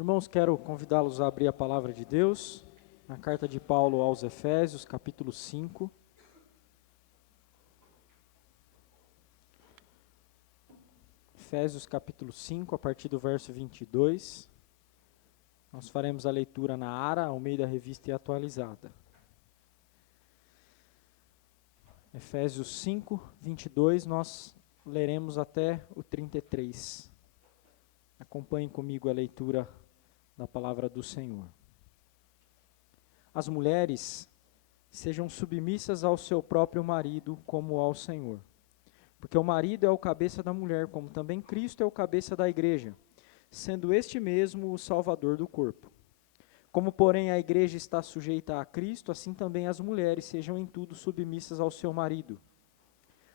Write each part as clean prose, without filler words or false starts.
Irmãos, quero convidá-los a abrir a palavra de Deus, na carta de Paulo aos Efésios, capítulo 5. Efésios, capítulo 5, a partir do verso 22. Nós faremos a leitura na ARA, ao meio da revista e atualizada. Efésios 5, 22, nós leremos até o 33. Acompanhem comigo a leitura da palavra do Senhor. As mulheres sejam submissas ao seu próprio marido como ao Senhor. Porque o marido é o cabeça da mulher, como também Cristo é o cabeça da igreja, sendo este mesmo o Salvador do corpo. Como, porém, a igreja está sujeita a Cristo, assim também as mulheres sejam em tudo submissas ao seu marido.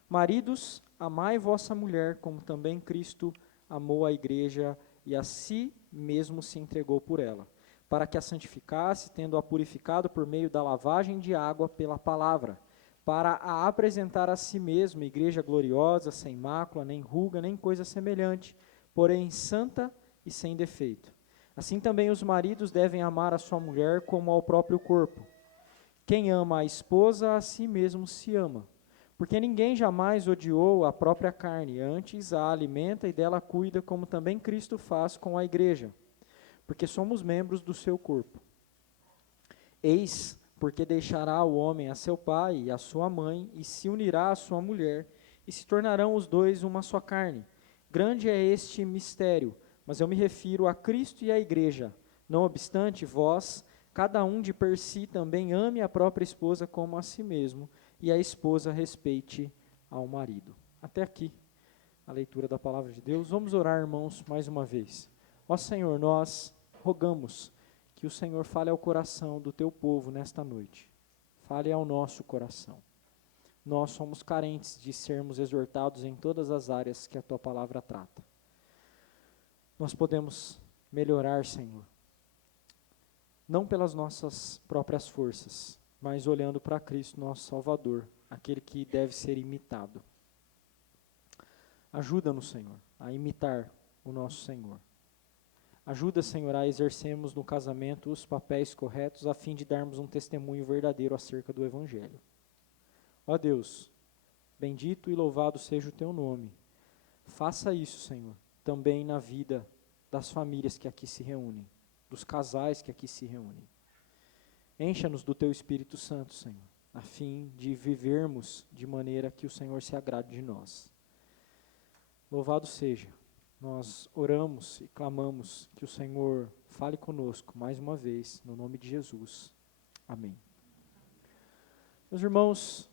Maridos, amai vossa mulher, como também Cristo amou a igreja e a si mesmo se entregou por ela, para que a santificasse, tendo-a purificado por meio da lavagem de água pela palavra, para a apresentar a si mesmo, igreja gloriosa, sem mácula, nem ruga, nem coisa semelhante, porém santa e sem defeito. Assim também os maridos devem amar a sua mulher como ao próprio corpo. Quem ama a esposa, a si mesmo se ama. Porque ninguém jamais odiou a própria carne, antes a alimenta e dela cuida, como também Cristo faz com a igreja, porque somos membros do seu corpo. Eis porque deixará o homem a seu pai e a sua mãe, e se unirá à sua mulher, e se tornarão os dois uma só carne. Grande é este mistério, mas eu me refiro a Cristo e à igreja. Não obstante, vós, cada um de per si, também ame a própria esposa como a si mesmo, e a esposa respeite ao marido. Até aqui a leitura da palavra de Deus. Vamos orar, irmãos, mais uma vez. Ó Senhor, nós rogamos que o Senhor fale ao coração do teu povo nesta noite. Fale ao nosso coração. Nós somos carentes de sermos exortados em todas as áreas que a tua palavra trata. Nós podemos melhorar, Senhor, não pelas nossas próprias forças, mas olhando para Cristo, nosso Salvador, aquele que deve ser imitado. Ajuda-nos, Senhor, a imitar o nosso Senhor. Ajuda, Senhor, a exercermos no casamento os papéis corretos, a fim de darmos um testemunho verdadeiro acerca do Evangelho. Ó Deus, bendito e louvado seja o teu nome. Faça isso, Senhor, também na vida das famílias que aqui se reúnem, dos casais que aqui se reúnem. Encha-nos do teu Espírito Santo, Senhor, a fim de vivermos de maneira que o Senhor se agrade de nós. Louvado seja. Nós oramos e clamamos que o Senhor fale conosco mais uma vez, no nome de Jesus. Amém. Meus irmãos,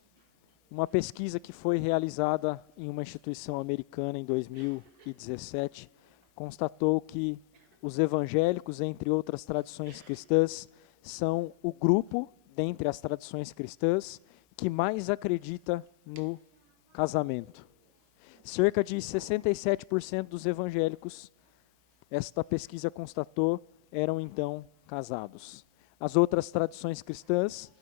uma pesquisa que foi realizada em uma instituição americana em 2017 constatou que os evangélicos, entre outras tradições cristãs, são o grupo, dentre as tradições cristãs, que mais acredita no casamento. Cerca de 67% dos evangélicos, esta pesquisa constatou, eram então casados. As outras tradições cristãs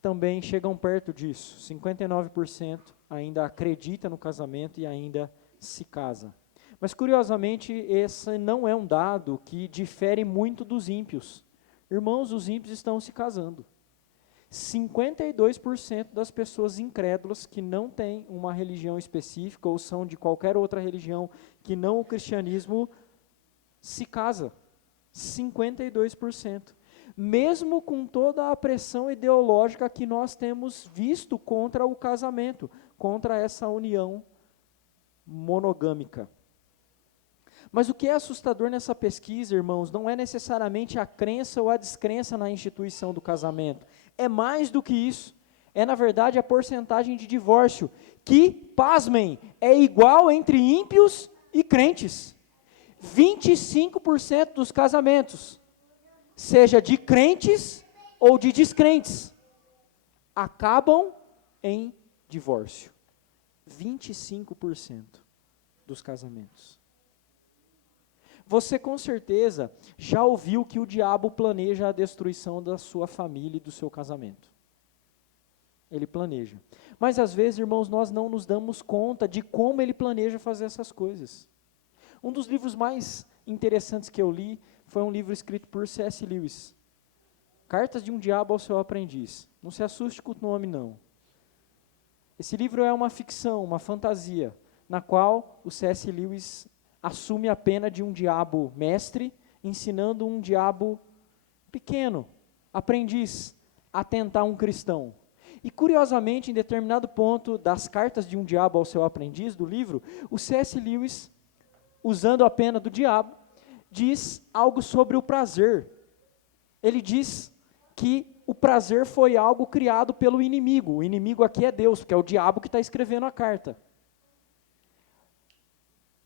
também chegam perto disso. 59% ainda acredita no casamento e ainda se casa. Mas, curiosamente, esse não é um dado que difere muito dos ímpios. Irmãos, os ímpios estão se casando. 52% das pessoas incrédulas que não têm uma religião específica ou são de qualquer outra religião que não o cristianismo se casa. 52%. Mesmo com toda a pressão ideológica que nós temos visto contra o casamento, contra essa união monogâmica. Mas o que é assustador nessa pesquisa, irmãos, não é necessariamente a crença ou a descrença na instituição do casamento. É mais do que isso. É, na verdade, a porcentagem de divórcio, que, pasmem, é igual entre ímpios e crentes. 25% dos casamentos, seja de crentes ou de descrentes, acabam em divórcio. 25% dos casamentos. Você com certeza já ouviu que o diabo planeja a destruição da sua família e do seu casamento. Ele planeja. Mas às vezes, irmãos, nós não nos damos conta de como ele planeja fazer essas coisas. Um dos livros mais interessantes que eu li foi um livro escrito por C.S. Lewis. Cartas de um Diabo ao Seu Aprendiz. Não se assuste com o nome, não. Esse livro é uma ficção, uma fantasia, na qual o C.S. Lewis assume a pena de um diabo mestre, ensinando um diabo pequeno, aprendiz, a tentar um cristão. E curiosamente, em determinado ponto das Cartas de um Diabo ao Seu Aprendiz, do livro, o C.S. Lewis, usando a pena do diabo, diz algo sobre o prazer. Ele diz que o prazer foi algo criado pelo inimigo. O inimigo aqui é Deus, porque é o diabo que está escrevendo a carta.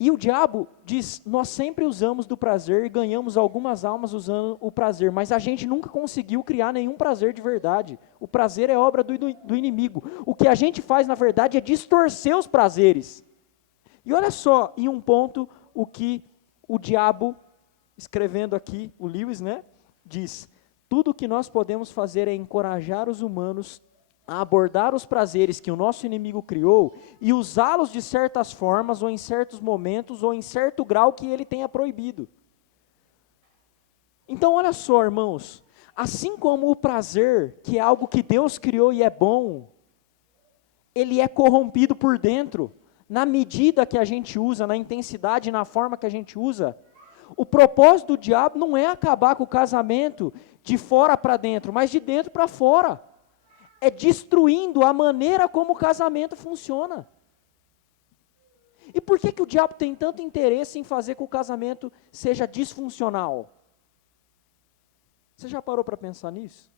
E o diabo diz, nós sempre usamos do prazer e ganhamos algumas almas usando o prazer, mas a gente nunca conseguiu criar nenhum prazer de verdade. O prazer é obra do inimigo. O que a gente faz, na verdade, é distorcer os prazeres. E olha só, em um ponto, o que o diabo, escrevendo aqui, o Lewis, né, diz: tudo o que nós podemos fazer é encorajar os humanos a abordar os prazeres que o nosso inimigo criou e usá-los de certas formas, ou em certos momentos, ou em certo grau que ele tenha proibido. Então, olha só, irmãos, assim como o prazer, que é algo que Deus criou e é bom, ele é corrompido por dentro, na medida que a gente usa, na intensidade, na forma que a gente usa. O propósito do diabo não é acabar com o casamento de fora para dentro, mas de dentro para fora. É destruindo a maneira como o casamento funciona. E por que o diabo tem tanto interesse em fazer com que o casamento seja disfuncional? Você já parou para pensar nisso?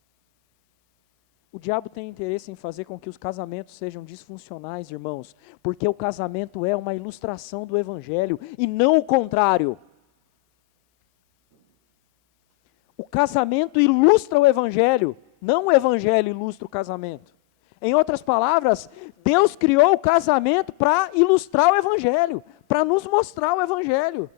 O diabo tem interesse em fazer com que os casamentos sejam disfuncionais, irmãos, porque o casamento é uma ilustração do Evangelho, e não o contrário. O casamento ilustra o Evangelho, não o Evangelho ilustra o casamento. Em outras palavras, Deus criou o casamento para ilustrar o Evangelho, para nos mostrar o Evangelho.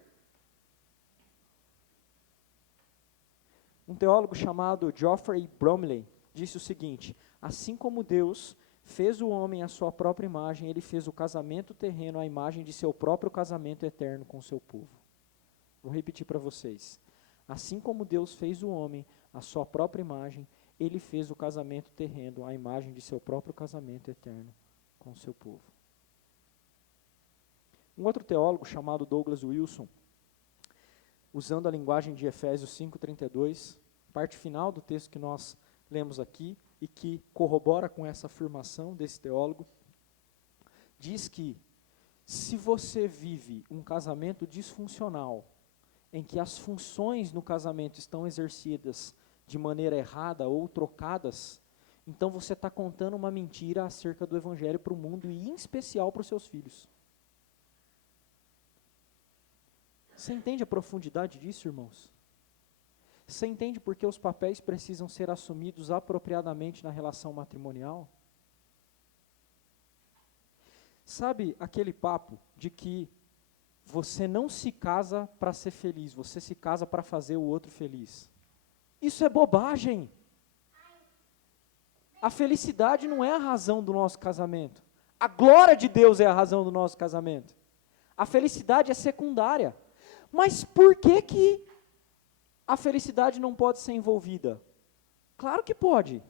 Um teólogo chamado Geoffrey Bromley disse o seguinte: assim como Deus fez o homem à sua própria imagem, ele fez o casamento terreno à imagem de seu próprio casamento eterno com seu povo. Vou repetir para vocês. Assim como Deus fez o homem à sua própria imagem, ele fez o casamento terreno à imagem de seu próprio casamento eterno com seu povo. Um outro teólogo chamado Douglas Wilson, usando a linguagem de Efésios 5:32, parte final do texto que nós lemos aqui, e que corrobora com essa afirmação desse teólogo, diz que se você vive um casamento disfuncional, em que as funções no casamento estão exercidas de maneira errada ou trocadas, então você está contando uma mentira acerca do Evangelho para o mundo, e em especial para os seus filhos. Você entende a profundidade disso, irmãos? Você entende por que os papéis precisam ser assumidos apropriadamente na relação matrimonial? Sabe aquele papo de que você não se casa para ser feliz, você se casa para fazer o outro feliz? Isso é bobagem. A felicidade não é a razão do nosso casamento. A glória de Deus é a razão do nosso casamento. A felicidade é secundária. Mas por que a felicidade não pode ser envolvida? Claro que pode.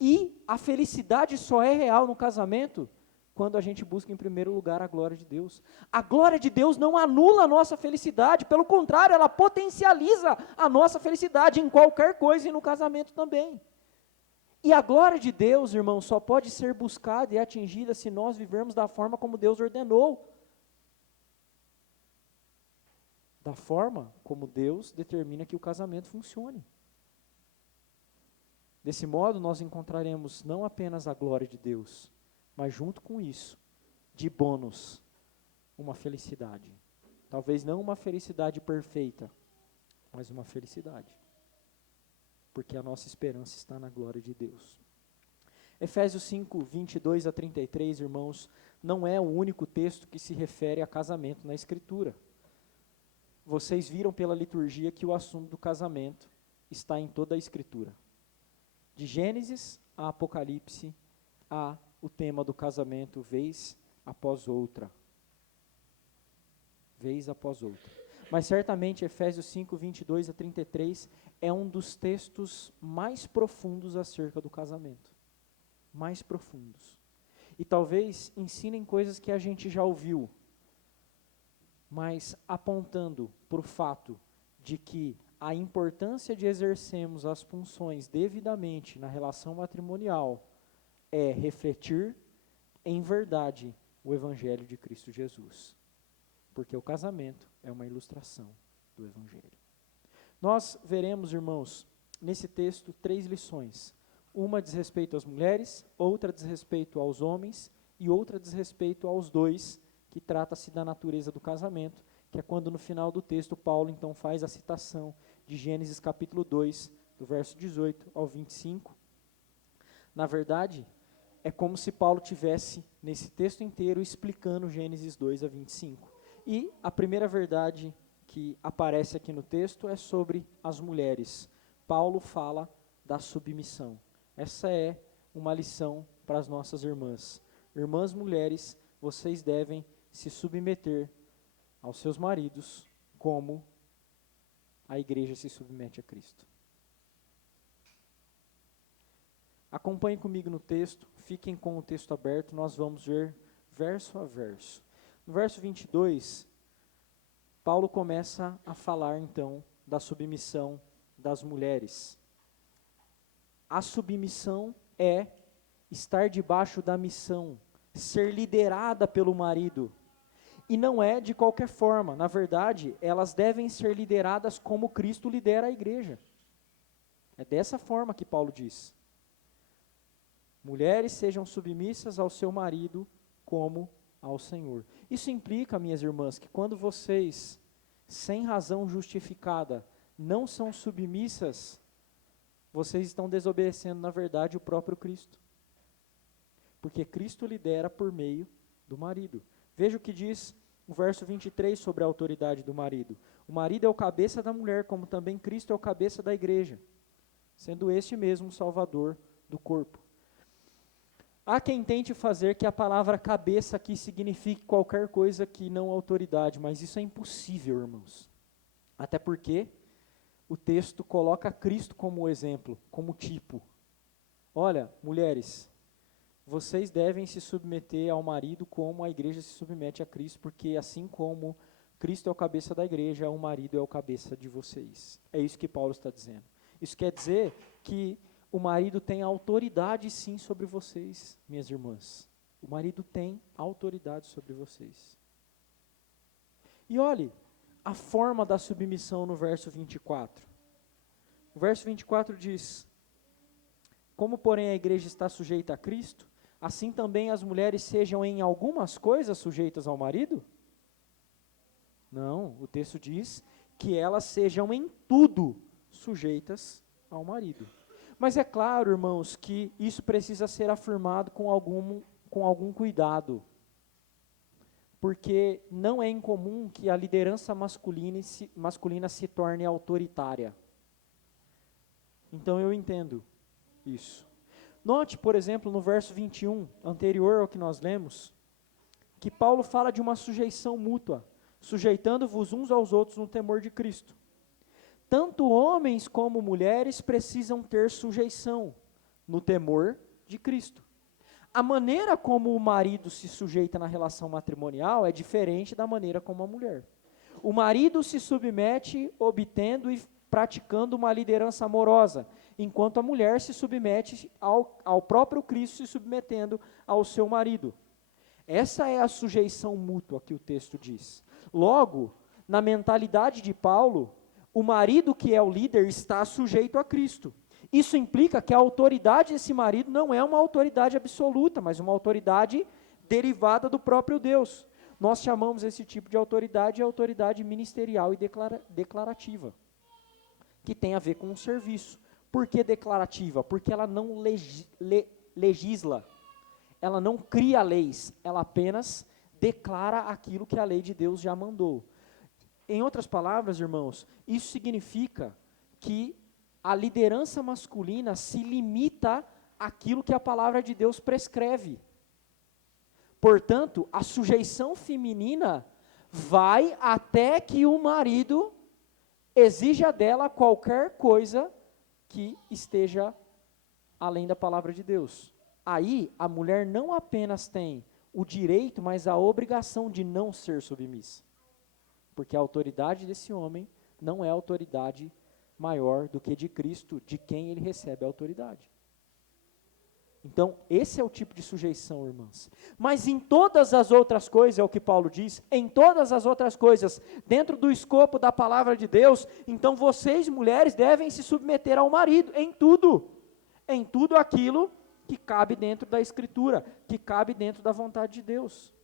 E a felicidade só é real no casamento quando a gente busca em primeiro lugar a glória de Deus. A glória de Deus não anula a nossa felicidade, pelo contrário, ela potencializa a nossa felicidade em qualquer coisa, e no casamento também. E a glória de Deus, irmão, só pode ser buscada e atingida se nós vivermos da forma como Deus ordenou. Da forma como Deus determina que o casamento funcione. Desse modo, nós encontraremos não apenas a glória de Deus, mas junto com isso, de bônus, uma felicidade. Talvez não uma felicidade perfeita, mas uma felicidade. Porque a nossa esperança está na glória de Deus. Efésios 5:22-33, irmãos, não é o único texto que se refere a casamento na Escritura. Vocês viram pela liturgia que o assunto do casamento está em toda a Escritura. De Gênesis a Apocalipse, há o tema do casamento vez após outra. Vez após outra. mas certamente Efésios 5, 22 a 33 é um dos textos mais profundos acerca do casamento. Mais profundos. E talvez ensinem coisas que a gente já ouviu, mas apontando para o fato de que a importância de exercermos as funções devidamente na relação matrimonial é refletir em verdade o Evangelho de Cristo Jesus. Porque o casamento é uma ilustração do Evangelho. Nós veremos, irmãos, nesse texto 3 lições. Uma diz respeito às mulheres, outra diz respeito aos homens e outra diz respeito aos dois, que trata-se da natureza do casamento, que é quando no final do texto Paulo então faz a citação de Gênesis capítulo 2, do verso 18 ao 25. Na verdade, é como se Paulo tivesse nesse texto inteiro explicando Gênesis 2 a 25. E a primeira verdade que aparece aqui no texto é sobre as mulheres. Paulo fala da submissão. Essa é uma lição para as nossas irmãs. Irmãs mulheres, vocês devem se submeter aos seus maridos como a igreja se submete a Cristo. Acompanhem comigo no texto, fiquem com o texto aberto, nós vamos ver verso a verso. No verso 22, Paulo começa a falar então da submissão das mulheres. A submissão é estar debaixo da missão, ser liderada pelo marido. E não é de qualquer forma, na verdade, elas devem ser lideradas como Cristo lidera a igreja. É dessa forma que Paulo diz. Mulheres sejam submissas ao seu marido como ao Senhor. Isso implica, minhas irmãs, que quando vocês, sem razão justificada, não são submissas, vocês estão desobedecendo, na verdade, o próprio Cristo. Porque Cristo lidera por meio do marido. Veja o que diz o verso 23 sobre a autoridade do marido. O marido é o cabeça da mulher, como também Cristo é o cabeça da igreja, sendo este mesmo o salvador do corpo. Há quem tente fazer que a palavra cabeça aqui signifique qualquer coisa que não autoridade, mas isso é impossível, irmãos. Até porque o texto coloca Cristo como exemplo, como tipo. Olha, mulheres, vocês devem se submeter ao marido como a igreja se submete a Cristo, porque assim como Cristo é o cabeça da igreja, o marido é o cabeça de vocês. É isso que Paulo está dizendo. Isso quer dizer que o marido tem autoridade sim sobre vocês, minhas irmãs. O marido tem autoridade sobre vocês. E olhe a forma da submissão no verso 24. O verso 24 diz: como, porém, a igreja está sujeita a Cristo, assim também as mulheres sejam em algumas coisas sujeitas ao marido? Não, o texto diz que elas sejam em tudo sujeitas ao marido. Mas é claro, irmãos, que isso precisa ser afirmado com algum cuidado. Porque não é incomum que a liderança masculina se torne autoritária. Então eu entendo isso. Note, por exemplo, no verso 21, anterior ao que nós lemos, que Paulo fala de uma sujeição mútua, sujeitando-vos uns aos outros no temor de Cristo. Tanto homens como mulheres precisam ter sujeição no temor de Cristo. A maneira como o marido se sujeita na relação matrimonial é diferente da maneira como a mulher. O marido se submete obtendo e praticando uma liderança amorosa, enquanto a mulher se submete ao próprio Cristo se submetendo ao seu marido. Essa é a sujeição mútua que o texto diz. Logo, na mentalidade de Paulo, o marido que é o líder está sujeito a Cristo. Isso implica que a autoridade desse marido não é uma autoridade absoluta, mas uma autoridade derivada do próprio Deus. Nós chamamos esse tipo de autoridade autoridade ministerial e declarativa, que tem a ver com o serviço. Por que declarativa? Porque ela não legisla, ela não cria leis, ela apenas declara aquilo que a lei de Deus já mandou. Em outras palavras, irmãos, isso significa que a liderança masculina se limita àquilo que a palavra de Deus prescreve. Portanto, a sujeição feminina vai até até que o marido exija dela qualquer coisa que esteja além da palavra de Deus. Aí, a mulher não apenas tem o direito, mas a obrigação de não ser submissa. Porque a autoridade desse homem não é autoridade maior do que de Cristo, de quem ele recebe a autoridade. Então, esse é o tipo de sujeição, irmãs. Mas em todas as outras coisas, é o que Paulo diz, em todas as outras coisas, dentro do escopo da palavra de Deus, então vocês, mulheres, devem se submeter ao marido, em tudo aquilo que cabe dentro da Escritura, que cabe dentro da vontade de Deus.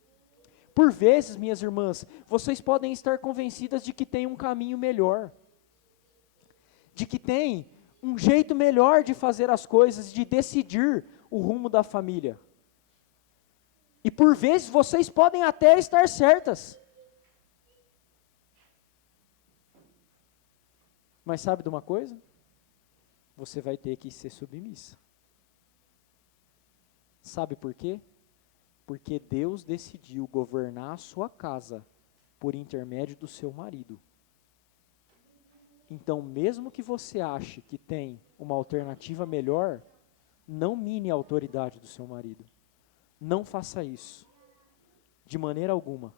Por vezes, minhas irmãs, vocês podem estar convencidas de que tem um caminho melhor, de que tem um jeito melhor de fazer as coisas, de decidir o rumo da família. E por vezes vocês podem até estar certas. Mas sabe de uma coisa? Você vai ter que ser submissa. Sabe por quê? Porque Deus decidiu governar a sua casa por intermédio do seu marido. Então, mesmo que você ache que tem uma alternativa melhor, não mine a autoridade do seu marido. Não faça isso, de maneira alguma.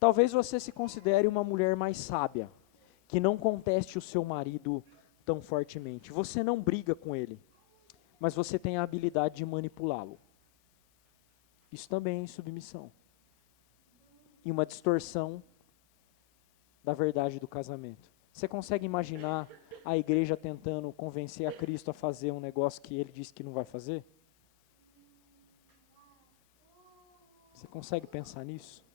Talvez você se considere uma mulher mais sábia, que não conteste o seu marido tão fortemente. Você não briga com ele, mas você tem a habilidade de manipulá-lo. Isso também é submissão. E uma distorção da verdade do casamento. Você consegue imaginar a igreja tentando convencer a Cristo a fazer um negócio que ele disse que não vai fazer? Você consegue pensar nisso?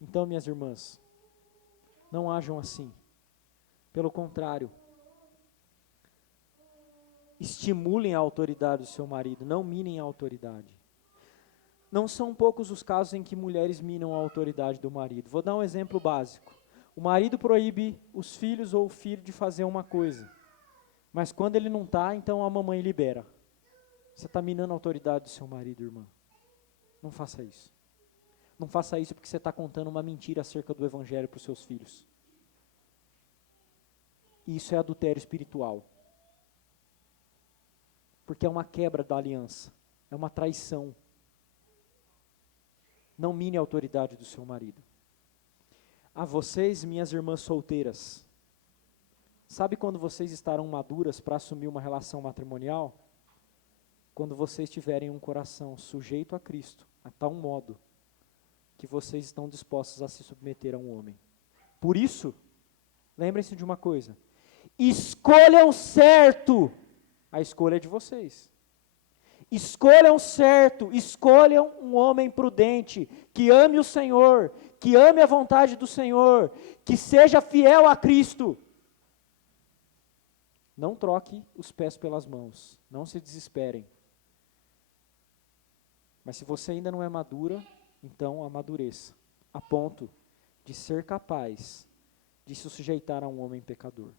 Então, minhas irmãs, não hajam assim. Pelo contrário, estimulem a autoridade do seu marido, não minem a autoridade. Não são poucos os casos em que mulheres minam a autoridade do marido. Vou dar um exemplo básico. O marido proíbe os filhos ou o filho de fazer uma coisa. Mas quando ele não está, então a mamãe libera. Você está minando a autoridade do seu marido, irmã. Não faça isso. Não faça isso porque você está contando uma mentira acerca do evangelho para os seus filhos. Isso é adultério espiritual. Porque é uma quebra da aliança. É uma traição. Não mine a autoridade do seu marido. A vocês, minhas irmãs solteiras, sabe quando vocês estarão maduras para assumir uma relação matrimonial? Quando vocês tiverem um coração sujeito a Cristo, a tal modo que vocês estão dispostos a se submeter a um homem. Por isso, lembrem-se de uma coisa, escolham certo, a escolha é de vocês. Escolham certo, escolham um homem prudente, que ame o Senhor, que ame a vontade do Senhor, que seja fiel a Cristo. Não troque os pés pelas mãos, não se desesperem. Mas se você ainda não é madura, então amadureça, a ponto de ser capaz de se sujeitar a um homem pecador.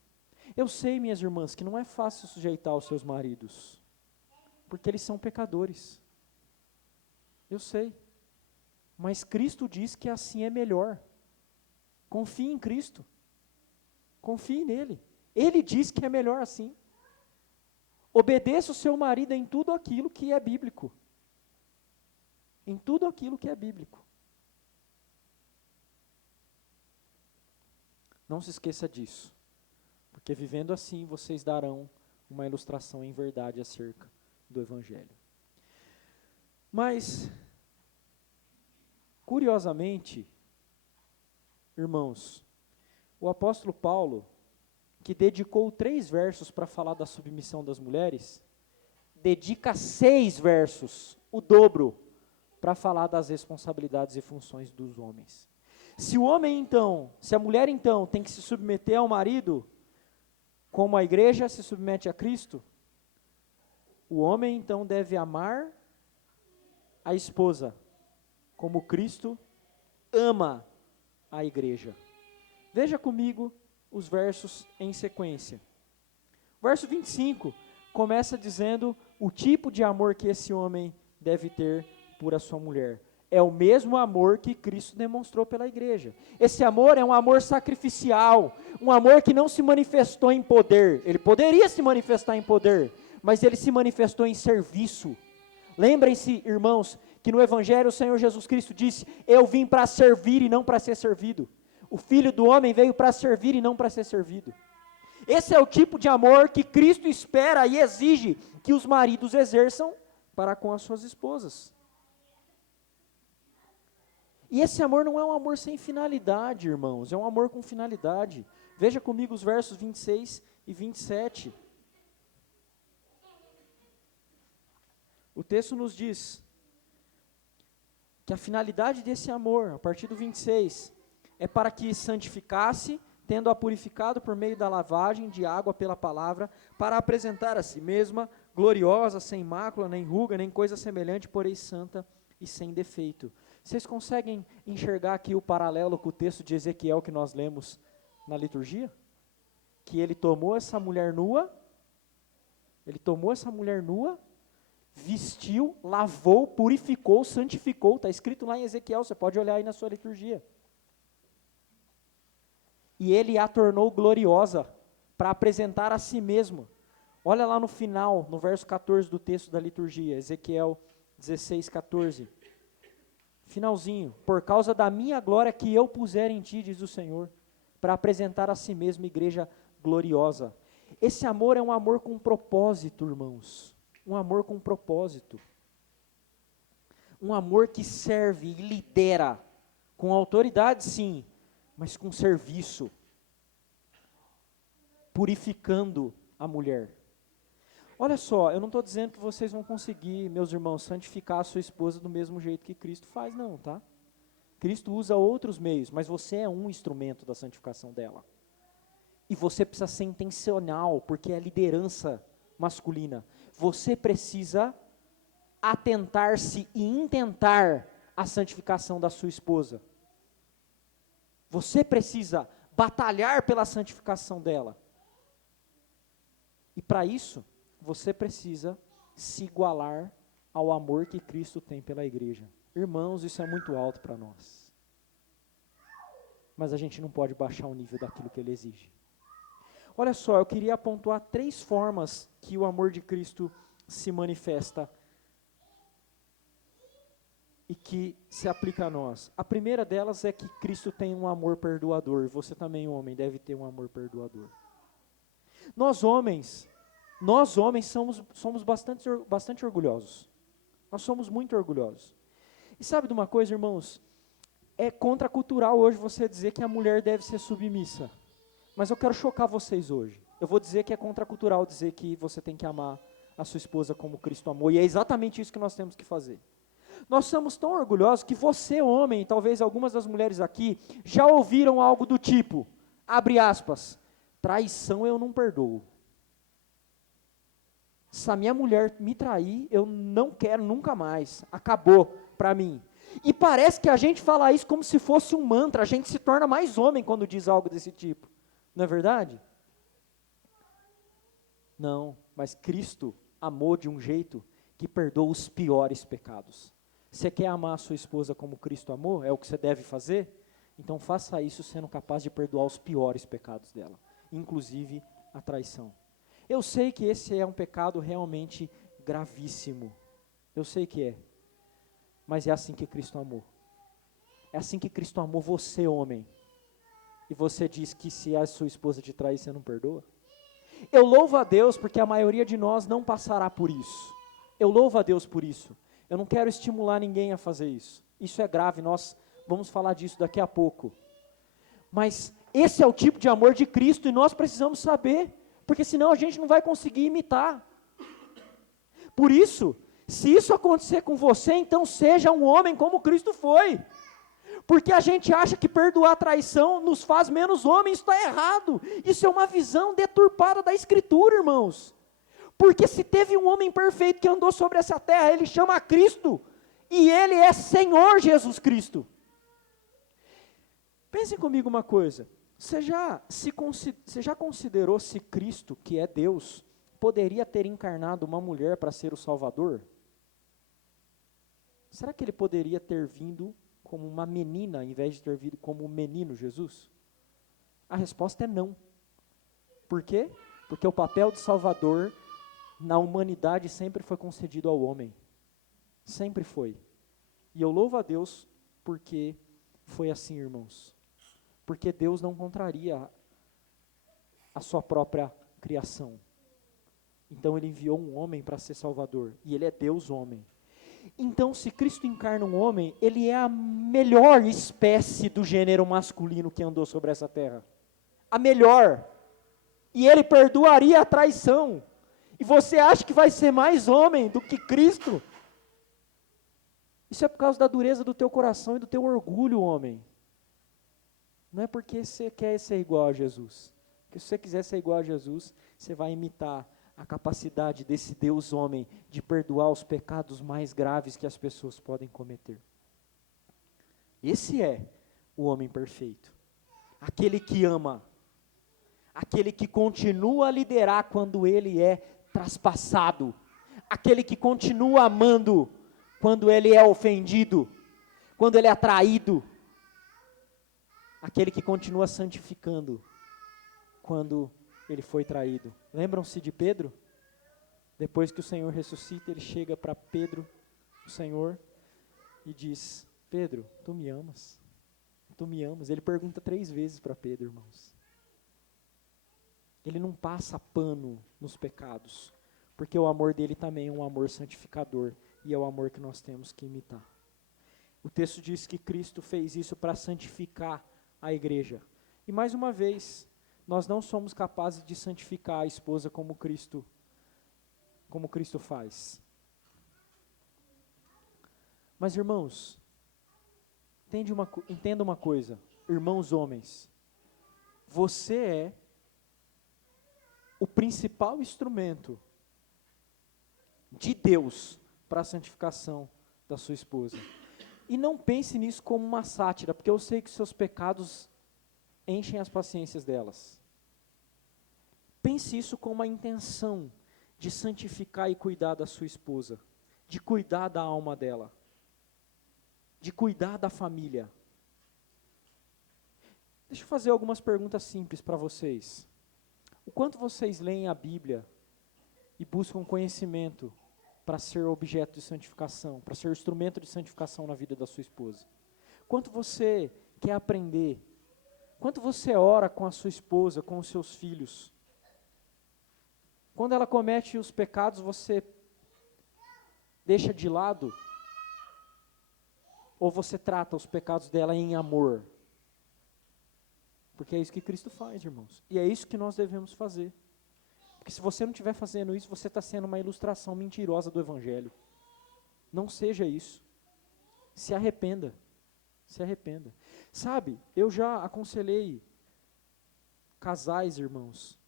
Eu sei, minhas irmãs, que não é fácil sujeitar os seus maridos, porque eles são pecadores. Eu sei. Mas Cristo diz que assim é melhor. Confie em Cristo. Confie nele. Ele diz que é melhor assim. Obedeça o seu marido em tudo aquilo que é bíblico. Em tudo aquilo que é bíblico. Não se esqueça disso. Porque vivendo assim, vocês darão uma ilustração em verdade acerca do Evangelho. Mas, curiosamente, irmãos, o apóstolo Paulo, que dedicou 3 versos para falar da submissão das mulheres, dedica 6 versos, o dobro, para falar das responsabilidades e funções dos homens. Se o homem então, se a mulher então tem que se submeter ao marido, como a igreja se submete a Cristo, o homem então deve amar a esposa, como Cristo ama a igreja. Veja comigo os versos em sequência. O verso 25 começa dizendo o tipo de amor que esse homem deve ter por a sua mulher. É o mesmo amor que Cristo demonstrou pela igreja. Esse amor é um amor sacrificial, um amor que não se manifestou em poder. Ele poderia se manifestar em poder, mas ele se manifestou em serviço. Lembrem-se, irmãos, que no Evangelho o Senhor Jesus Cristo disse: eu vim para servir e não para ser servido. O Filho do Homem veio para servir e não para ser servido. Esse é o tipo de amor que Cristo espera e exige que os maridos exerçam para com as suas esposas. E esse amor não é um amor sem finalidade, irmãos, é um amor com finalidade. Veja comigo os versos 26 e 27. O texto nos diz que a finalidade desse amor, a partir do 26, é para que santificasse, tendo-a purificado por meio da lavagem de água pela palavra, para apresentar a si mesma, gloriosa, sem mácula, nem ruga, nem coisa semelhante, porém santa e sem defeito. Vocês conseguem enxergar aqui o paralelo com o texto de Ezequiel que nós lemos na liturgia? Que ele tomou essa mulher nua, vestiu, lavou, purificou, santificou, está escrito lá em Ezequiel, você pode olhar aí na sua liturgia. E ele a tornou gloriosa, para apresentar a si mesmo. Olha lá no final, no verso 14 do texto da liturgia, Ezequiel 16, 14. Finalzinho, por causa da minha glória que eu puser em ti, diz o Senhor, para apresentar a si mesmo igreja gloriosa. Esse amor é um amor com propósito, irmãos, um amor com propósito. Um amor que serve e lidera, com autoridade sim, mas com serviço, purificando a mulher. Olha só, eu não estou dizendo que vocês vão conseguir, meus irmãos, santificar a sua esposa do mesmo jeito que Cristo faz, não, tá? Cristo usa outros meios, mas você é um instrumento da santificação dela. E você precisa ser intencional, porque é liderança masculina. Você precisa atentar-se e intentar a santificação da sua esposa. Você precisa batalhar pela santificação dela. E para isso, você precisa se igualar ao amor que Cristo tem pela igreja. Irmãos, isso é muito alto para nós. Mas a gente não pode baixar o nível daquilo que ele exige. Olha só, eu queria pontuar 3 formas que o amor de Cristo se manifesta e que se aplica a nós. A primeira delas é que Cristo tem um amor perdoador. Você também, homem, deve ter um amor perdoador. Nós homens somos bastante orgulhosos. Nós somos muito orgulhosos. E sabe de uma coisa, irmãos? É contracultural hoje você dizer que a mulher deve ser submissa. Mas eu quero chocar vocês hoje. Eu vou dizer que é contracultural dizer que você tem que amar a sua esposa como Cristo amou. E é exatamente isso que nós temos que fazer. Nós somos tão orgulhosos que você, homem, e talvez algumas das mulheres aqui, já ouviram algo do tipo, abre aspas, traição eu não perdoo. Se a minha mulher me trair, eu não quero nunca mais. Acabou para mim. E parece que a gente fala isso como se fosse um mantra. A gente se torna mais homem quando diz algo desse tipo. Não é verdade? Não, mas Cristo amou de um jeito que perdoa os piores pecados. Você quer amar a sua esposa como Cristo amou? É o que você deve fazer? Então faça isso sendo capaz de perdoar os piores pecados dela. Inclusive a traição. Eu sei que esse é um pecado realmente gravíssimo. Eu sei que é. Mas é assim que Cristo amou. É assim que Cristo amou você, homem. E você diz que se a sua esposa te trair, você não perdoa? Eu louvo a Deus porque a maioria de nós não passará por isso. Eu louvo a Deus por isso. Eu não quero estimular ninguém a fazer isso. Isso é grave, nós vamos falar disso daqui a pouco. Mas esse é o tipo de amor de Cristo e nós precisamos saber. Porque senão a gente não vai conseguir imitar. Por isso, se isso acontecer com você, então seja um homem como Cristo foi. Porque a gente acha que perdoar a traição nos faz menos homens, isso está errado. Isso é uma visão deturpada da Escritura, irmãos. Porque se teve um homem perfeito que andou sobre essa terra, ele chama Cristo. E ele é Senhor Jesus Cristo. Pensem comigo uma coisa. Você já considerou se Cristo, que é Deus, poderia ter encarnado uma mulher para ser o Salvador? será que ele poderia ter vindo como uma menina, ao invés de ter vindo como um menino Jesus? A resposta é não. Por quê? Porque o papel de Salvador na humanidade sempre foi concedido ao homem. Sempre foi. E eu louvo a Deus porque foi assim, irmãos. Porque Deus não contraria a sua própria criação. Então ele enviou um homem para ser Salvador. E ele é Deus homem. Então, se Cristo encarna um homem, ele é a melhor espécie do gênero masculino que andou sobre essa terra. A melhor. E ele perdoaria a traição. E você acha que vai ser mais homem do que Cristo? Isso é por causa da dureza do teu coração e do teu orgulho, homem. Não é porque você quer ser igual a Jesus. Porque se você quiser ser igual a Jesus, você vai imitar a capacidade desse Deus homem de perdoar os pecados mais graves que as pessoas podem cometer. Esse é o homem perfeito. Aquele que ama. Aquele que continua a liderar quando ele é traspassado. Aquele que continua amando quando ele é ofendido. Quando ele é traído. Aquele que continua santificando quando ele foi traído. Lembram-se de Pedro? Depois que o Senhor ressuscita, ele chega para Pedro, o Senhor, e diz: Pedro, tu me amas? Tu me amas? Ele pergunta 3 vezes para Pedro, irmãos. Ele não passa pano nos pecados, porque o amor dele também é um amor santificador, e é o amor que nós temos que imitar. O texto diz que Cristo fez isso para santificar a igreja. E mais uma vez, nós não somos capazes de santificar a esposa como Cristo faz. Mas irmãos, entenda uma coisa, irmãos homens, você é o principal instrumento de Deus para a santificação da sua esposa. E não pense nisso como uma sátira, porque eu sei que seus pecados enchem as paciências delas. Pense isso como a intenção de santificar e cuidar da sua esposa, de cuidar da alma dela, de cuidar da família. Deixa eu fazer algumas perguntas simples para vocês. O quanto vocês leem a Bíblia e buscam conhecimento para ser objeto de santificação, para ser instrumento de santificação na vida da sua esposa? Quanto você quer aprender? Quanto você ora com a sua esposa, com os seus filhos? Quando ela comete os pecados, você deixa de lado? Ou você trata os pecados dela em amor? Porque é isso que Cristo faz, irmãos. E é isso que nós devemos fazer. Porque se você não estiver fazendo isso, você está sendo uma ilustração mentirosa do Evangelho. Não seja isso. Se arrependa. Se arrependa. Sabe, eu já aconselhei casais, irmãos,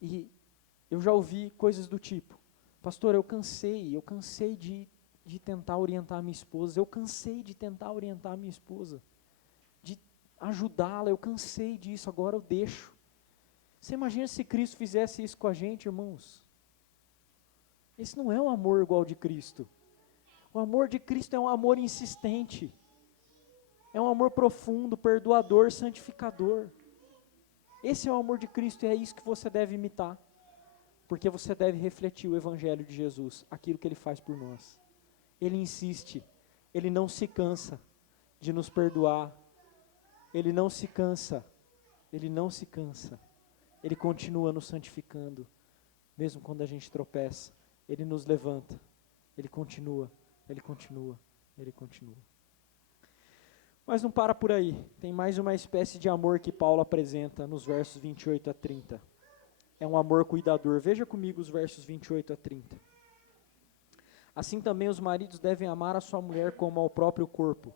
e eu já ouvi coisas do tipo: pastor, eu cansei de tentar orientar a minha esposa, eu cansei de tentar orientar a minha esposa, de ajudá-la, eu cansei disso, agora eu deixo. Você imagina se Cristo fizesse isso com a gente, irmãos? Esse não é um amor igual ao de Cristo. O amor de Cristo é um amor insistente, é um amor profundo, perdoador, santificador. Esse é o amor de Cristo e é isso que você deve imitar, porque você deve refletir o Evangelho de Jesus, aquilo que Ele faz por nós. Ele insiste, Ele não se cansa de nos perdoar, Ele não se cansa, Ele continua nos santificando, mesmo quando a gente tropeça, Ele nos levanta, Ele continua. Mas não para por aí, tem mais uma espécie de amor que Paulo apresenta nos versos 28 a 30. É um amor cuidador. Veja comigo os versos 28 a 30. Assim também os maridos devem amar a sua mulher como ao próprio corpo.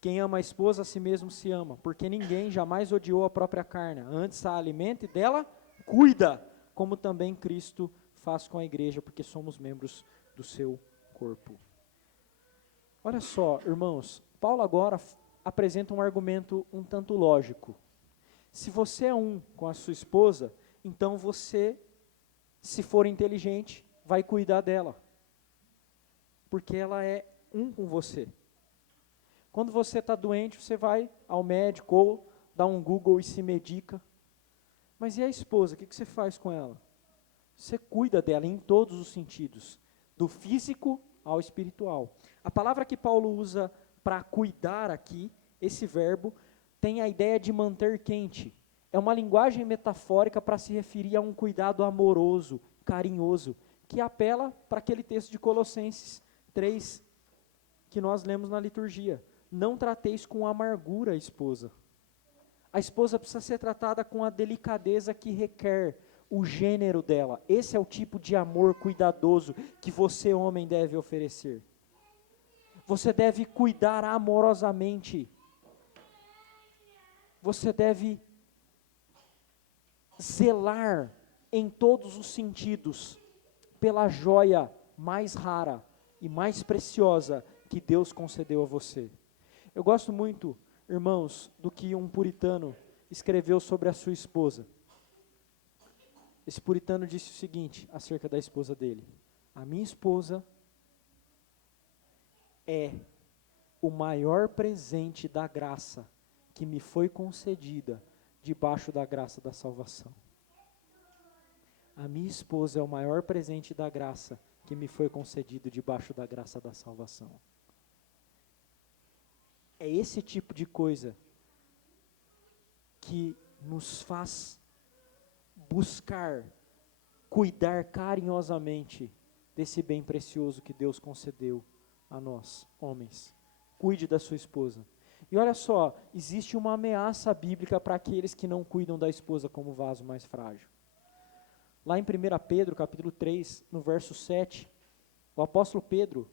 Quem ama a esposa a si mesmo se ama, porque ninguém jamais odiou a própria carne, antes a alimenta e dela cuida, como também Cristo faz com a igreja, porque somos membros do seu corpo. Olha só, irmãos, Paulo agora apresenta um argumento um tanto lógico. Se você é um com a sua esposa, então você, se for inteligente, vai cuidar dela. Porque ela é um com você. Quando você está doente, você vai ao médico ou dá um Google e se medica. Mas e a esposa? O que você faz com ela? Você cuida dela em todos os sentidos, do físico ao espiritual. A palavra que Paulo usa para cuidar aqui, esse verbo, tem a ideia de manter quente. É uma linguagem metafórica para se referir a um cuidado amoroso, carinhoso, que apela para aquele texto de Colossenses 3, que nós lemos na liturgia. Não trateis com amargura a esposa. A esposa precisa ser tratada com a delicadeza que requer o gênero dela. Esse é o tipo de amor cuidadoso que você, homem, deve oferecer. Você deve cuidar amorosamente. Você deve zelar em todos os sentidos pela joia mais rara e mais preciosa que Deus concedeu a você. Eu gosto muito, irmãos, do que um puritano escreveu sobre a sua esposa. Esse puritano disse o seguinte acerca da esposa dele: a minha esposa é o maior presente da graça que me foi concedida debaixo da graça da salvação. A minha esposa é o maior presente da graça que me foi concedido debaixo da graça da salvação. É esse tipo de coisa que nos faz buscar, cuidar carinhosamente desse bem precioso que Deus concedeu a nós, homens. Cuide da sua esposa. E olha só, existe uma ameaça bíblica para aqueles que não cuidam da esposa como vaso mais frágil. Lá em 1 Pedro, capítulo 3, no verso 7, o apóstolo Pedro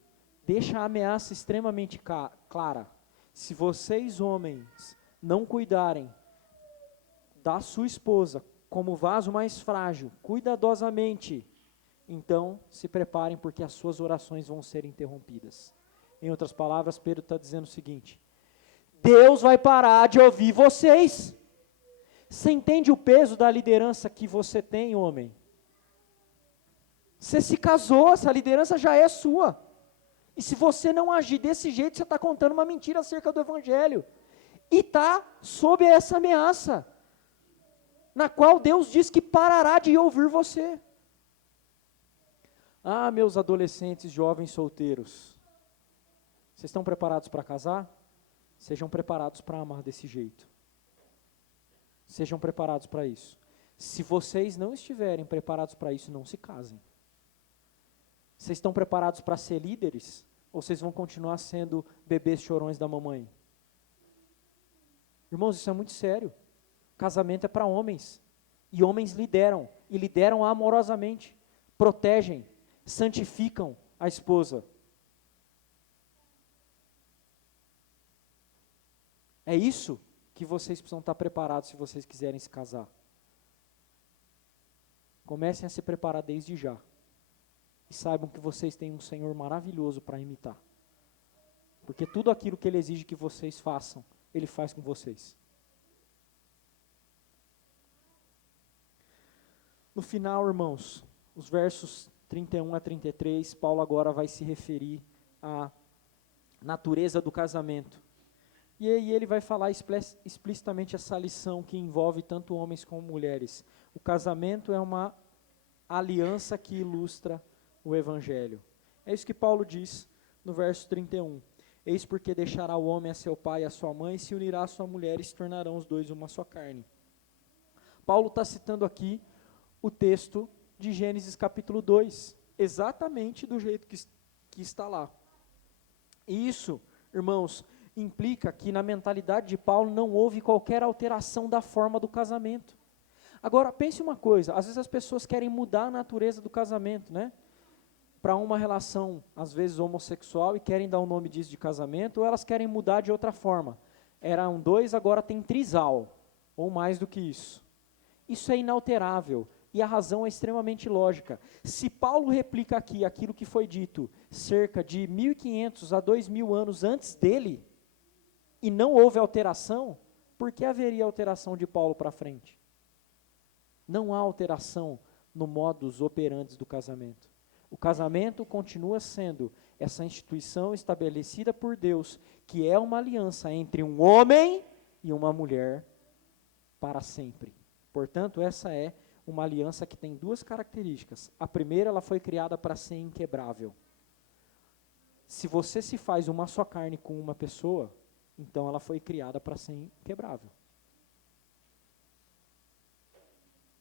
deixa a ameaça extremamente clara. Se vocês, homens, não cuidarem da sua esposa como vaso mais frágil, cuidadosamente, então se preparem, porque as suas orações vão ser interrompidas. Em outras palavras, Pedro está dizendo o seguinte: Deus vai parar de ouvir vocês. Você entende o peso da liderança que você tem, homem? Você se casou, essa liderança já é sua. E se você não agir desse jeito, você está contando uma mentira acerca do Evangelho. E está sob essa ameaça, na qual Deus diz que parará de ouvir você. Ah, meus adolescentes, jovens solteiros, vocês estão preparados para casar? Sejam preparados para amar desse jeito. Sejam preparados para isso. Se vocês não estiverem preparados para isso, não se casem. Vocês estão preparados para ser líderes? Ou vocês vão continuar sendo bebês chorões da mamãe? Irmãos, isso é muito sério. Casamento é para homens. E homens lideram. E lideram amorosamente. Protegem, santificam a esposa. É isso que vocês precisam estar preparados se vocês quiserem se casar. Comecem a se preparar desde já. E saibam que vocês têm um Senhor maravilhoso para imitar. Porque tudo aquilo que Ele exige que vocês façam, Ele faz com vocês. No final, irmãos, os versos 31 a 33, Paulo agora vai se referir à natureza do casamento. E aí ele vai falar explicitamente essa lição que envolve tanto homens como mulheres. O casamento é uma aliança que ilustra o Evangelho. É isso que Paulo diz no verso 31. Eis porque deixará o homem a seu pai e a sua mãe, e se unirá à sua mulher, e se tornarão os dois uma só carne. Paulo está citando aqui o texto de Gênesis capítulo 2, exatamente do jeito que está lá. E isso, irmãos, implica que na mentalidade de Paulo não houve qualquer alteração da forma do casamento. Agora, pense uma coisa, às vezes as pessoas querem mudar a natureza do casamento, né? Para uma relação, às vezes homossexual, e querem dar o nome disso de casamento, ou elas querem mudar de outra forma. Eram dois, agora tem trisal, ou mais do que isso. Isso é inalterável, e a razão é extremamente lógica. Se Paulo replica aqui aquilo que foi dito cerca de 1.500 a 2.000 anos antes dele, e não houve alteração, por que haveria alteração de Paulo para frente? Não há alteração no modus operandi do casamento. O casamento continua sendo essa instituição estabelecida por Deus, que é uma aliança entre um homem e uma mulher para sempre. Portanto, essa é uma aliança que tem duas características. A primeira, ela foi criada para ser inquebrável. Se você se faz uma só carne com uma pessoa, então ela foi criada para ser inquebrável.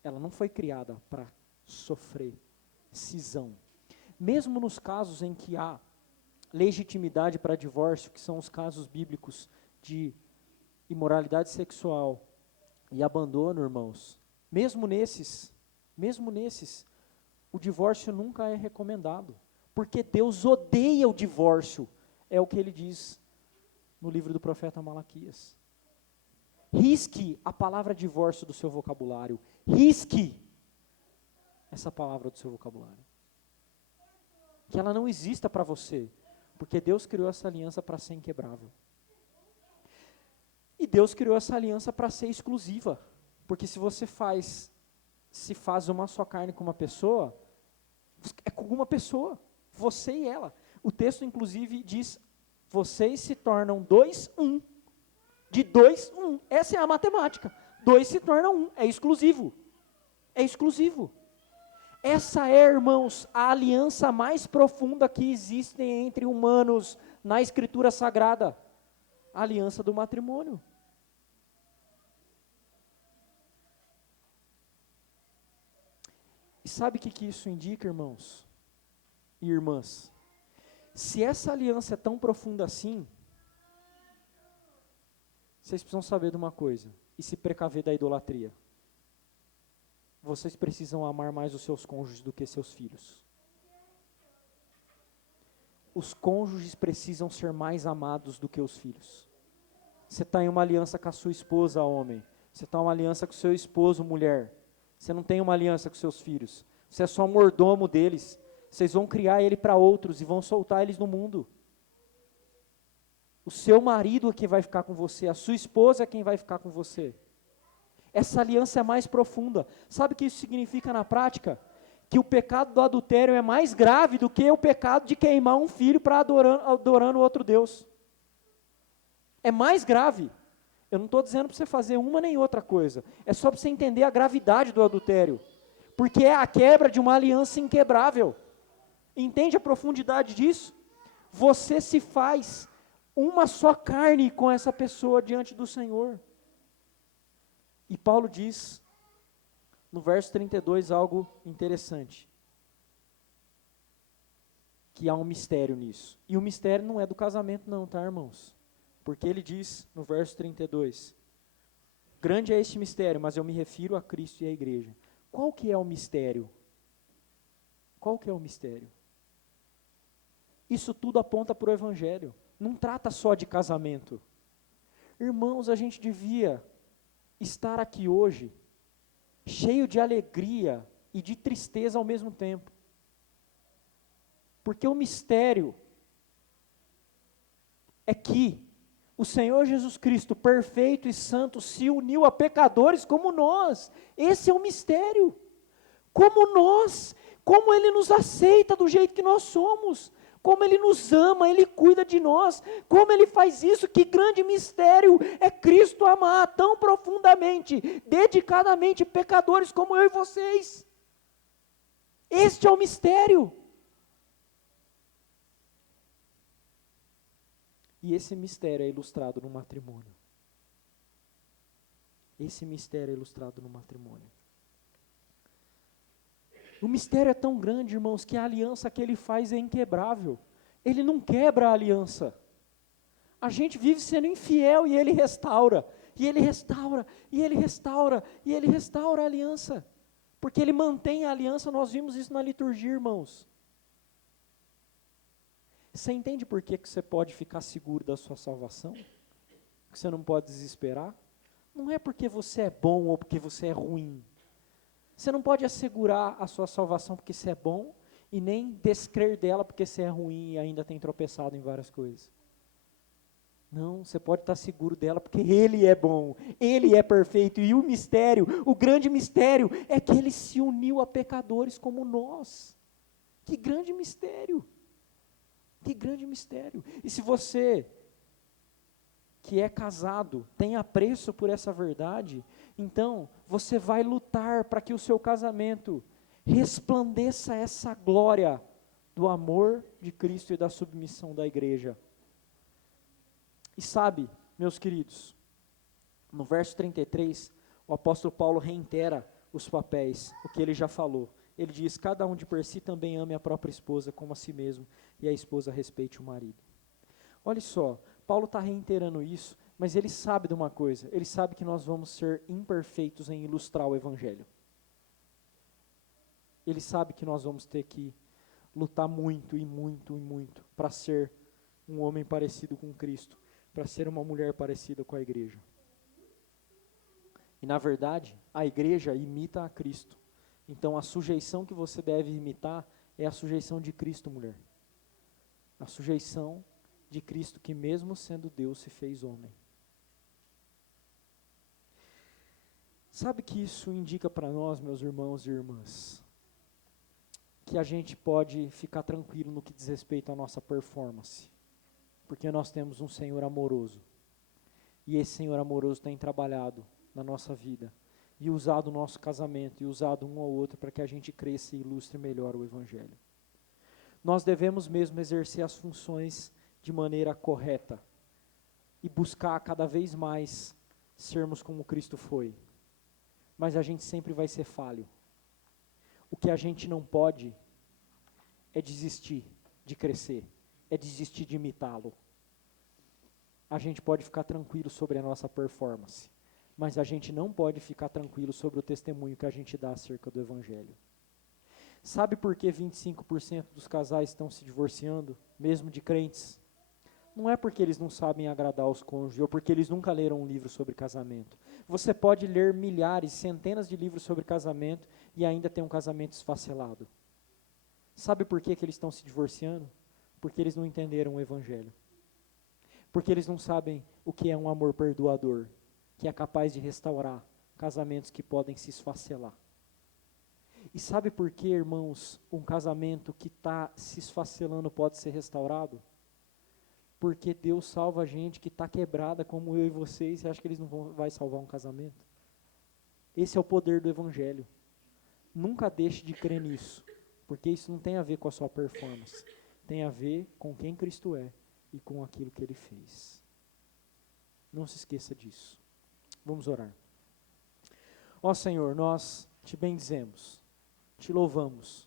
Ela não foi criada para sofrer cisão. Mesmo nos casos em que há legitimidade para divórcio, que são os casos bíblicos de imoralidade sexual e abandono, irmãos, mesmo nesses, o divórcio nunca é recomendado, porque Deus odeia o divórcio, é o que ele diz no livro do profeta Malaquias. Risque a palavra divórcio do seu vocabulário, risque essa palavra do seu vocabulário. Que ela não exista para você, porque Deus criou essa aliança para ser inquebrável. E Deus criou essa aliança para ser exclusiva, porque se você faz uma só carne com uma pessoa, é com uma pessoa, você e ela. O texto inclusive diz, vocês se tornam dois, um. De dois, um. Essa é a matemática. Dois se tornam um, é exclusivo. É exclusivo. Essa é, irmãos, a aliança mais profunda que existe entre humanos na Escritura Sagrada. A aliança do matrimônio. E sabe o que isso indica, irmãos e irmãs? Se essa aliança é tão profunda assim, vocês precisam saber de uma coisa, e se precaver da idolatria. Vocês precisam amar mais os seus cônjuges do que seus filhos. Os cônjuges precisam ser mais amados do que os filhos. Você está em uma aliança com a sua esposa, homem. Você está em uma aliança com o seu esposo, mulher. Você não tem uma aliança com seus filhos. Você é só mordomo deles. Vocês vão criar ele para outros e vão soltar eles no mundo. O seu marido é quem vai ficar com você. A sua esposa é quem vai ficar com você. Essa aliança é mais profunda. Sabe o que isso significa na prática? Que o pecado do adultério é mais grave do que o pecado de queimar um filho para adorando outro Deus. É mais grave. Eu não estou dizendo para você fazer uma nem outra coisa. É só para você entender a gravidade do adultério. Porque é a quebra de uma aliança inquebrável. Entende a profundidade disso? Você se faz uma só carne com essa pessoa diante do Senhor. E Paulo diz, no verso 32, algo interessante. Que há um mistério nisso. E o mistério não é do casamento não, tá, irmãos? Porque ele diz, no verso 32, grande é este mistério, mas eu me refiro a Cristo e à igreja. Qual que é o mistério? Qual que é o mistério? Isso tudo aponta para o Evangelho. Não trata só de casamento. Irmãos, a gente devia estar aqui hoje, cheio de alegria e de tristeza ao mesmo tempo. Porque o mistério é que o Senhor Jesus Cristo, perfeito e santo, se uniu a pecadores como nós. Esse é o mistério. Como nós, como Ele nos aceita do jeito que nós somos. Como Ele nos ama, Ele cuida de nós, como Ele faz isso, que grande mistério é Cristo amar tão profundamente, dedicadamente, pecadores como eu e vocês. Este é o mistério. E esse mistério é ilustrado no matrimônio. Esse mistério é ilustrado no matrimônio. O mistério é tão grande, irmãos, que a aliança que Ele faz é inquebrável. Ele não quebra a aliança. A gente vive sendo infiel e Ele restaura. E Ele restaura, e Ele restaura, e Ele restaura a aliança. Porque Ele mantém a aliança, nós vimos isso na liturgia, irmãos. Você entende por que você pode ficar seguro da sua salvação? Que você não pode desesperar? Não é porque você é bom ou porque você é ruim. Você não pode assegurar a sua salvação porque você é bom e nem descrer dela porque você é ruim e ainda tem tropeçado em várias coisas. Não, você pode estar seguro dela porque Ele é bom, Ele é perfeito. E o mistério, o grande mistério é que Ele se uniu a pecadores como nós. Que grande mistério! Que grande mistério. E se você que é casado tem apreço por essa verdade, então você vai lutar para que o seu casamento resplandeça essa glória do amor de Cristo e da submissão da igreja. E sabe, meus queridos, no verso 33, o apóstolo Paulo reitera os papéis, o que ele já falou. Ele diz: cada um de per si também ame a própria esposa como a si mesmo, e a esposa respeite o marido. Olha só, Paulo está reiterando isso, mas ele sabe de uma coisa, ele sabe que nós vamos ser imperfeitos em ilustrar o evangelho. Ele sabe que nós vamos ter que lutar muito e muito e muito para ser um homem parecido com Cristo, para ser uma mulher parecida com a igreja. E na verdade, a igreja imita a Cristo. Então a sujeição que você deve imitar é a sujeição de Cristo, mulher. A sujeição de Cristo, que mesmo sendo Deus se fez homem. Sabe que isso indica para nós, meus irmãos e irmãs, que a gente pode ficar tranquilo no que diz respeito à nossa performance, porque nós temos um Senhor amoroso, e esse Senhor amoroso tem trabalhado na nossa vida, e usado o nosso casamento, e usado um ao outro para que a gente cresça e ilustre melhor o Evangelho. Nós devemos mesmo exercer as funções de maneira correta, e buscar cada vez mais sermos como Cristo foi, mas a gente sempre vai ser falho. O que a gente não pode é desistir de crescer, é desistir de imitá-lo. A gente pode ficar tranquilo sobre a nossa performance, mas a gente não pode ficar tranquilo sobre o testemunho que a gente dá acerca do Evangelho. Sabe por que 25% dos casais estão se divorciando, mesmo de crentes? Não é porque eles não sabem agradar os cônjuges, ou porque eles nunca leram um livro sobre casamento. Você pode ler milhares, centenas de livros sobre casamento e ainda ter um casamento esfacelado. Sabe por que eles estão se divorciando? Porque eles não entenderam o Evangelho. Porque eles não sabem o que é um amor perdoador, que é capaz de restaurar casamentos que podem se esfacelar. E sabe por que, irmãos, um casamento que está se esfacelando pode ser restaurado? Porque Deus salva a gente que está quebrada como eu e vocês. Você acha que Ele não vai salvar um casamento? Esse é o poder do Evangelho. Nunca deixe de crer nisso, porque isso não tem a ver com a sua performance. Tem a ver com quem Cristo é e com aquilo que Ele fez. Não se esqueça disso. Vamos orar. Ó Senhor, nós te bendizemos, te louvamos,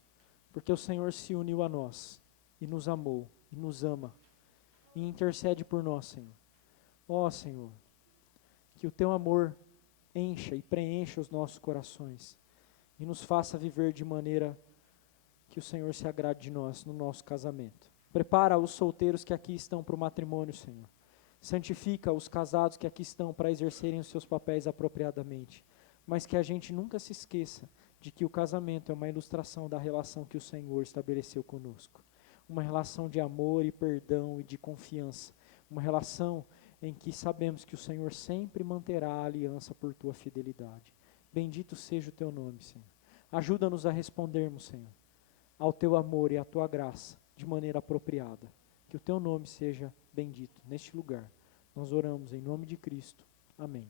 porque o Senhor se uniu a nós e nos amou e nos ama. E intercede por nós, Senhor. Ó Senhor, que o Teu amor encha e preencha os nossos corações e nos faça viver de maneira que o Senhor se agrade de nós no nosso casamento. Prepara os solteiros que aqui estão para o matrimônio, Senhor. Santifica os casados que aqui estão para exercerem os seus papéis apropriadamente. Mas que a gente nunca se esqueça de que o casamento é uma ilustração da relação que o Senhor estabeleceu conosco. Uma relação de amor e perdão e de confiança. Uma relação em que sabemos que o Senhor sempre manterá a aliança por tua fidelidade. Bendito seja o teu nome, Senhor. Ajuda-nos a respondermos, Senhor, ao teu amor e à tua graça de maneira apropriada. Que o teu nome seja bendito neste lugar. Nós oramos em nome de Cristo. Amém.